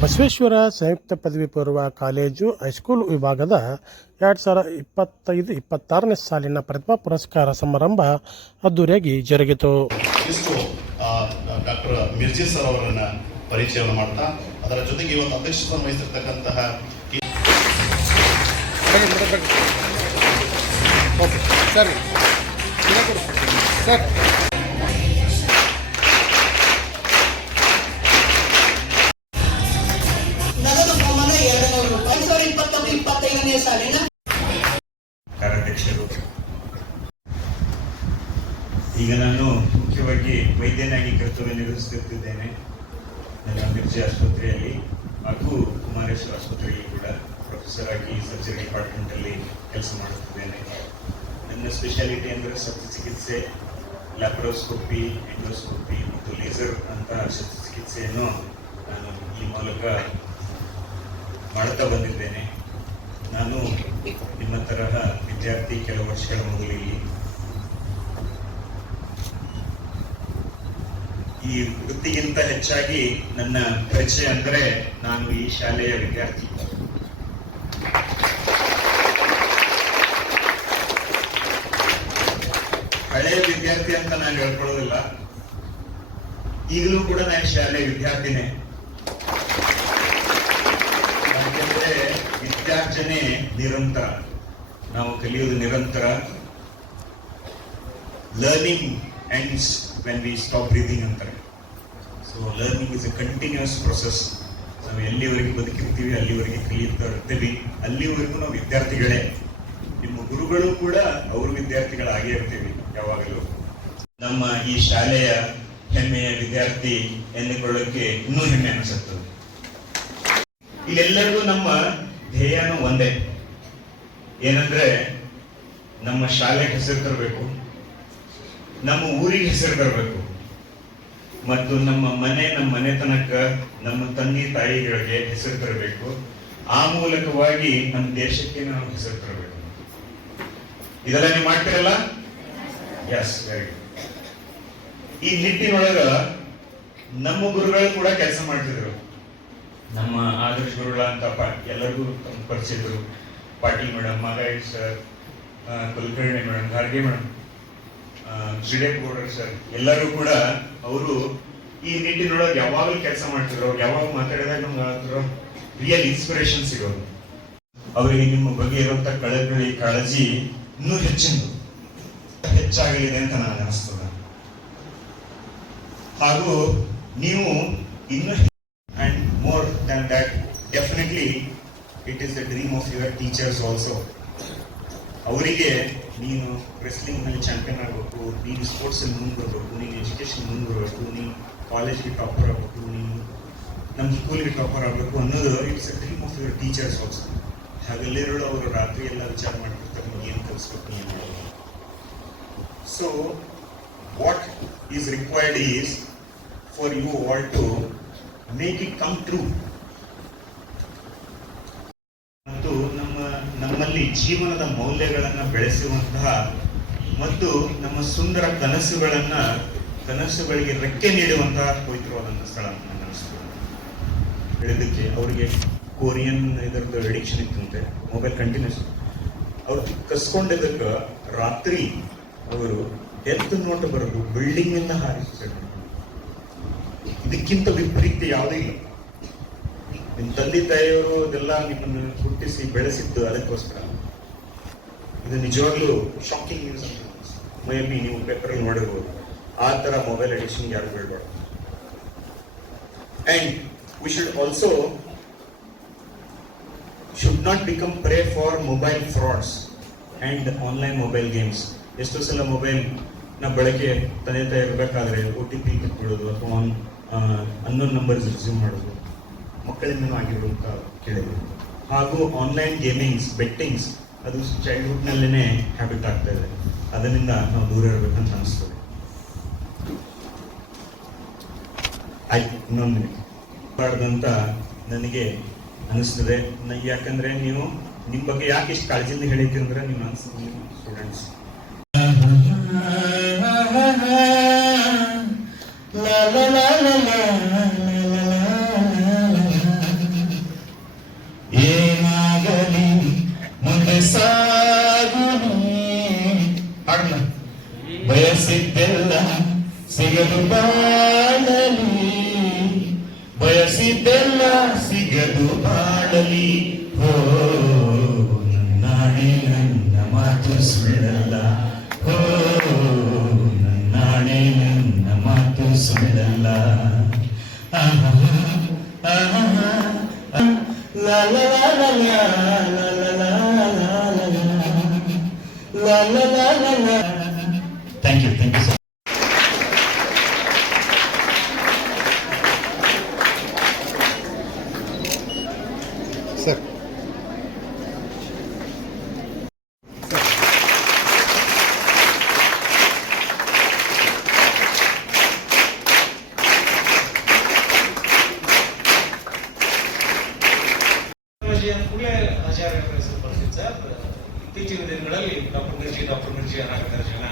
ಬಸವೇಶ್ವರ ಸಂಯುಕ್ತ ಪದವಿ ಪೂರ್ವ college high school ವಿಭಾಗದ 2025-26ನೇ ಸಾಲಿನ ಪ್ರತಿಭಾ ಪುರಸ್ಕಾರ ಸಮಾರಂಭ ಅದ್ದೂರಿಯಾಗಿ ಜರುಗಿತು. ಡಾಕ್ಟರ್ ಮಿರ್ಜಿ ಸರ್ ಅವರನ್ನ ಪರಿಚಯವನ್ನು ಮಾಡ್ತಾ ಅದರ ಜೊತೆಗೆ ಇವತ್ತು ಅಧ್ಯಕ್ಷತೆ ವಹಿಸಿರ್ತಕ್ಕಂತಹ ಸರ್ ಕಾರ್ಯಾಧ್ಯಕ್ಷರು, ಈಗ ನಾನು ಮುಖ್ಯವಾಗಿ ವೈದ್ಯನಾಗಿ ಕರ್ತವ್ಯ ನಿರ್ವಹಿಸುತ್ತಿದ್ದೇನೆ. ನನ್ನ ಮಿರ್ಜಿ ಆಸ್ಪತ್ರೆಯಲ್ಲಿ ಹಾಗೂ ಕುಮಾರೇಶ್ವರ ಆಸ್ಪತ್ರೆಯಲ್ಲಿ ಕೂಡ ಪ್ರೊಫೆಸರ್ ಆಗಿ ಸರ್ಜರಿ ಡಿಪಾರ್ಟ್ಮೆಂಟ್ ಅಲ್ಲಿ ಕೆಲಸ ಮಾಡುತ್ತಿದ್ದೇನೆ. ನನ್ನ ಸ್ಪೆಷಾಲಿಟಿ ಅಂದರೆ ಶಸ್ತ್ರಚಿಕಿತ್ಸೆ, ಲ್ಯಾಪ್ರೋಸ್ಕೋಪಿ, ಎಂಡೋಸ್ಕೋಪಿ ಮತ್ತು ಲೇಸರ್ ಅಂತ ಶಸ್ತ್ರಚಿಕಿತ್ಸೆಯನ್ನು ನಾನು ಈ ಮೂಲಕ ಮಾಡುತ್ತಾ ಬಂದಿದ್ದೇನೆ. ನಾನು ನಿಮ್ಮ ತರಹ ವಿದ್ಯಾರ್ಥಿ ಕೆಲವು ವರ್ಷಗಳ ಮೊದಲು ಈ ವೃತ್ತಿಗಿಂತ ಹೆಚ್ಚಾಗಿ ನನ್ನ ಪರಿಚಯ ಅಂದರೆ ನಾನು ಈ ಶಾಲೆಯ ವಿದ್ಯಾರ್ಥಿ. ಹಳೆಯ ವಿದ್ಯಾರ್ಥಿ ಅಂತ ನಾನು ಹೇಳ್ಕೊಳ್ಳೋದಿಲ್ಲ, ಈಗಲೂ ಕೂಡ ನಾನು ಶಾಲೆಯ ವಿದ್ಯಾರ್ಥಿನೇ. ಯಾಕೆಂದ್ರೆ ವಿದ್ಯಾರ್ಜನೆ ನಿರಂತರ, ನಾವು ಕಲಿಯೋದು ನಿರಂತರ. Learning ends when we stop breathing ಅಂತಾರೆ. So learning is a continuous process. ನಾವು ಎಲ್ಲಿವರೆಗೆ ಬದುಕಿರ್ತೀವಿ ಅಲ್ಲಿವರೆಗೆ ಕಲಿಯುತ್ತಾ ಇರ್ತೀವಿ, ಅಲ್ಲಿವರೆಗೂ ನಾವು ವಿದ್ಯಾರ್ಥಿಗಳೇ. ನಿಮ್ಮ ಗುರುಗಳು ಕೂಡ ಅವರು ವಿದ್ಯಾರ್ಥಿಗಳಾಗೇ ಇರ್ತೀವಿ ಯಾವಾಗಲೂ. ನಮ್ಮ ಈ ಶಾಲೆಯ ಹೆಮ್ಮೆಯ ವಿದ್ಯಾರ್ಥಿ ಎಂದುಕೊಳ್ಳೋಕೆ ಇನ್ನೂ ಹೆಮ್ಮೆ ಅನಿಸುತ್ತದೆ. ಇಲ್ಲೆಲ್ಲರಿಗೂ ನಮ್ಮ ಧ್ಯೇಯನೂ ಒಂದೇ, ಏನಂದ್ರೆ ನಮ್ಮ ಶಾಲೆಗೆ ಹೆಸರು ತರಬೇಕು, ನಮ್ಮ ಊರಿಗೆ ಹೆಸರು ತರಬೇಕು, ಮತ್ತು ನಮ್ಮ ಮನೆತನಕ್ಕ, ನಮ್ಮ ತಂದೆ ತಾಯಿಗಳಿಗೆ ಹೆಸರು ತರಬೇಕು. ಆ ಮೂಲಕವಾಗಿ ನಮ್ಮ ದೇಶಕ್ಕೆ ನಾವು ಹೆಸರು ತರಬೇಕು. ಇದೆಲ್ಲ ನೀವು ಮಾಡ್ತಿರಲ್ಲ? Yes, very good. ಈ ನಿಟ್ಟಿನೊಳಗ ನಮ್ಮ ಗುರುಗಳು ಕೂಡ ಕೆಲಸ ಮಾಡ್ತಿದ್ರು. ನಮ್ಮ ಆದರ್ಶ ಗುರುಗಳಂತ ಎಲ್ಲರಿಗೂ ಪರಿಚಯರು, Patil madam, Magayi sir, Kulkarni madam, Garge madam, Shridegowdar sir, ಎಲ್ಲರೂ ಕೂಡ ಅವರು ಈ ನಿಟ್ಟಿನೊಳಗೆ ಯಾವಾಗಲೂ ಕೆಲಸ ಮಾಡ್ತಿದ್ರು. ಅವ್ರು ಯಾವಾಗ ಮಾತಾಡಿದಾಗ ನಮ್ಗೆ ರಿಯಲ್ ಇನ್ಸ್ಪಿರೇಷನ್ ಸಿಗೋದು. ಅವರಿಗೆ ನಿಮ್ಮ ಬಗ್ಗೆ ಇರುವಂತ ಕಾಳಜಿ ಇನ್ನೂ ಹೆಚ್ಚಾಗಲಿದೆ ಅಂತ ನನಗೆ ಅನಿಸ್ತದೆ. ಹಾಗೂ ನೀವು ಇನ್ನೂ and more than that, definitely it is the dream of your teachers also. ಅವರಿಗೆ ನೀನು ರೆಸ್ಲಿಂಗ್ ನಲ್ಲಿ ಚಾಂಪಿಯನ್ ಆಗಬೇಕು, ನೀನು ಸ್ಪೋರ್ಟ್ಸ್ ಅಲ್ಲಿ ಮುಂದೆ ಬರಬೇಕು, ನೀನು ಎಜುಕೇಶನ್ ಮುಂದೆ ಬರಬೇಕು, ನೀನು ಕಾಲೇಜ್ಗೆ ಟಾಪರ್ ಆಗಬೇಕು, ನೀನು ನಮ್ಮ ಸ್ಕೂಲ್ಗೆ ಟಾಪರ್ ಆಗಬೇಕು ಅನ್ನೋದು it's a dream of your teachers also. ಹಾಗೆಲ್ಲರೂ ಅವರು ರಾತ್ರಿ ಎಲ್ಲ ವಿಚಾರ ಮಾಡ್ತಿರ್ತಾರೆ, ನಿಮ್ಗೆ ಏನು ಕಲಿಸ್ಬೇಕು, ಏನು ಮಾಡಬೇಕು. So what is required is for you all to make it come true. ಮತ್ತು ನಮ್ಮಲ್ಲಿ ಜೀವನದ ಮೌಲ್ಯಗಳನ್ನು ಬೆಳೆಸುವಂತಹ ಮತ್ತು ನಮ್ಮ ಸುಂದರ ಕನಸುಗಳಿಗೆ ರೆಕ್ಕೆ ನೀಡುವಂತಹ ಪವಿತ್ರವಾದಂತಹ ಸ್ಥಳ ನನ್ನ ಅನಿಸ್ತದೆ. ಹೇಳಿದ್ದಕ್ಕೆ ಅವರಿಗೆ ಕೊರಿಯನ್ ಇದರದ್ದು ಅಡಿಕ್ಷನ್ ಇತ್ತಂತೆ, ಮೊಬೈಲ್ ಕಂಟಿನ್ಯೂಸ್. ಅವ್ರು ಕಸ್ಕೊಂಡಿದ್ದಕ್ಕೆ ರಾತ್ರಿ ಅವರು ಡೆತ್ ನೋಟ್ ಬರೆದು ಬಿಲ್ಡಿಂಗ್ ಇಂದ ಹಾರಿಸ್ತಾರೆ. ಇದಕ್ಕಿಂತ ವಿಪರೀತ ಯಾವುದೂ ಇಲ್ಲ. ನಿಮ್ಮ ತಂದೆ ತಾಯಿಯವರು ಇದೆಲ್ಲ ನಿಮ್ಮನ್ನು ಹುಟ್ಟಿಸಿ ಬೆಳೆಸಿದ್ದು ಅದಕ್ಕೋಸ್ಕರ. ಇದು ನಿಜವಾಗ್ಲೂ ಶಾಕಿಂಗ್ ನ್ಯೂಸ್ ಅಂತ. ಮೇ ಬಿ ನೀವು ಪೇಪರಲ್ಲಿ ನೋಡಿರ್ಬೋದು. ಆ ತರ ಮೊಬೈಲ್ ಅಡಿಕ್ಷನ್ ಯಾರು ಬೀಳ್ಬಾರ್ದು. And we should not become prey for mobile frauds and online mobile games. ಎಷ್ಟೋ ಸಲ ಮೊಬೈಲ್ ನ ಬಳಕೆ ತಂದೆ ತಾಯಿ ಇರಬೇಕಾದ್ರೆ OTP ಬಿಡೋದು ಅಥವಾ ಅನ್ನೋನ್ ನಂಬರ್ಸ್ ರಿಸೀವ್ ಮಾಡೋದು ಮಕ್ಕಳಿಂದನೂ ಆಗಿರೋದು ಅಂತ ಕೇಳಿದ್ರು. ಹಾಗೂ ಆನ್ಲೈನ್ ಗೇಮಿಂಗ್ಸ್, ಬೆಟ್ಟಿಂಗ್ಸ್ ಅದು ಚೈಲ್ಡ್ಹುಡ್ ನಲ್ಲೇನೆ ಹ್ಯಾಬಿಟ್ ಆಗ್ತಾ ಇದೆ. ಅದರಿಂದ ನಾವು ದೂರ ಇರಬೇಕಂತ ಅನಿಸ್ತದೆ. ಇನ್ನೊಂದು ಬಾರ್ದಂತ ನನಗೆ ಅನಿಸ್ತದೆ. ಯಾಕಂದ್ರೆ ನೀವು ನಿಮ್ಮ ಬಗ್ಗೆ ಯಾಕೆ ಇಷ್ಟು ಕಾಳಜಿಯಿಂದ ಹೇಳಿದ್ರಿ ಅಂದ್ರೆ ನೀವು ಅನ್ಸುತ್ತೆ ಸ್ಟೂಡೆಂಟ್ಸ್ ಬಯಸಿದ್ದೆಲ್ಲ ಸಿಗದು ಬಾಳಲಿ. ಹೋ ನನ್ನಾಣೆ ನನ್ನ ಮಾತು ಸುಳ್ಳಲ್ಲ. ಹೋ ನನ್ನಾಣೆ ನನ್ನ ಮಾತು ಸುಳ್ಳಲ್ಲ. ಆಹಾ ಆಹಾ ಲಾ ಲಾ ಲಾ ಲಾ ಲಾ ಲಾ ಲಾ ಲಾ ಲಾ ಲಾ ಲಾ. Thank you sir. ಸರ್ ಕೂಡಲೇ ಆಚಾರ್ಯ ಹೆಸರು ಬರ್ತೀನಿ ಸರ್. ಇತ್ತೀಚಿನ ದಿನಗಳಲ್ಲಿ ಡಾಕ್ಟರ್ ಮಿರ್ಜಿ ಅನ್ನೋ ಜನ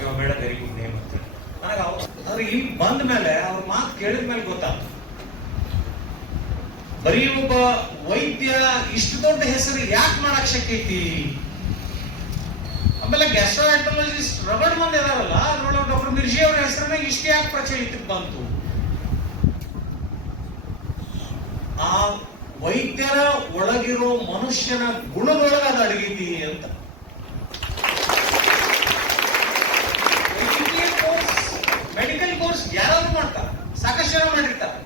ಇವಾಗ ಮೇಡಮ್ ವೆರಿ ಗುಡ್ ನೇಮ್ ಅಂತ ನನಗೆ ಅವ್ರಿಗೆ ಇಲ್ಲಿ ಬಂದ ಮೇಲೆ ಅವ್ರ ಮಾತು ಕೇಳಿದ ಮೇಲೆ ಗೊತ್ತಾಗ್ತದೆ. ಬರೀ ಒಬ್ಬ ವೈದ್ಯ ಇಷ್ಟು ದೊಡ್ಡ ಹೆಸರು ಯಾಕೆ ಮಾಡಕ್ ಶಕ್ಯ ಐತಿ. ಆಮೇಲೆ ಗ್ಯಾಸ್ಟ್ರೋಎಂಟರಾಲಜಿಸ್ಟ್ ರಗಡ್ ಮಂದಿ ಇದಾರಲ್ಲ, ಅದ್ರೊಳಗೆ ಡಾಕ್ಟರ್ ಮಿರ್ಜಿ ಅವರ ಹೆಸರನ್ನ ಇಷ್ಟು ಯಾಕೆ ಪ್ರಚಲಿತಕ್ಕೆ ಬಂತು. ಆ ವೈದ್ಯರ ಒಳಗಿರೋ ಮನುಷ್ಯನ ಗುಣದೊಳಗೆ ಅದು ಅಡಗೈತಿ ಅಂತ. ಮೆಡಿಕಲ್ ಕೋರ್ಸ್ ಯಾರಾದ್ರೂ ಮಾಡ್ತಾರೆ, ಸಾಕಷ್ಟು ಜನ ಮಾಡಿರ್ತಾರೆ.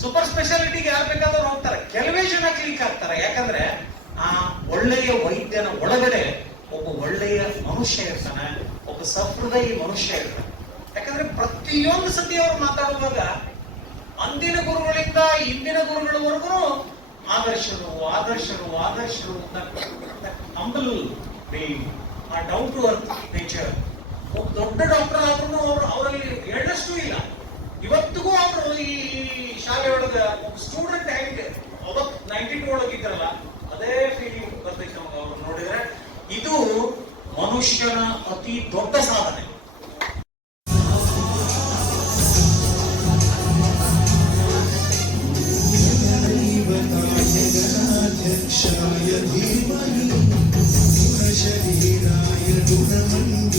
ಸೂಪರ್ ಸ್ಪೆಷಾಲಿಟಿಗೆ ಯಾರು ಬೇಕಾದ್ರೂ ಹೋಗ್ತಾರೆ, ಕೆಲವೇ ಜನ ಕ್ಲಿಕ್ ಆಗ್ತಾರೆ. ಯಾಕಂದ್ರೆ ಆ ಒಳ್ಳೆಯ ವೈದ್ಯನ ಒಳಗಡೆ ಒಬ್ಬ ಒಳ್ಳೆಯ ಮನುಷ್ಯ ಇರ್ತಾನೆ, ಒಬ್ಬ ಸಹೃದಯಿ ಮನುಷ್ಯ ಇರ್ತಾನೆ. ಯಾಕಂದ್ರೆ ಪ್ರತಿಯೊಂದು ಸತಿ ಅವರು ಮಾತಾಡುವಾಗ ಅಂದಿನ ಗುರುಗಳಿಂದ ಇಂದಿನ ಗುರುಗಳವರೆಗೂ ಆದರ್ಶರು humble down to earth nature. ಒಬ್ಬ ದೊಡ್ಡ ಡಾಕ್ಟರ್ ಆದ್ರೂ ಅವರಲ್ಲಿ ಎಳ್ಳಷ್ಟು ಇಲ್ಲ. ಇವತ್ತಿಗೂ ಅವರು ಈ ಶಾಲೆಯೊಳಗ ಒಬ್ಬ ಸ್ಟೂಡೆಂಟ್ ಹೆಂಗೆ ಅವತ್ತು 92 ಒಳಗಿದ್ರಲ್ಲ ಅದೇ ಫೀಲಿಂಗ್ ಬರ್ತೈತೆ ನಮಗೆ ಅವ್ರು ನೋಡಿದ್ರೆ. ಇದು ಮನುಷ್ಯನ ಅತಿ ದೊಡ್ಡ ಸಾಧನೆ. शरीराय गुणमण्डलाय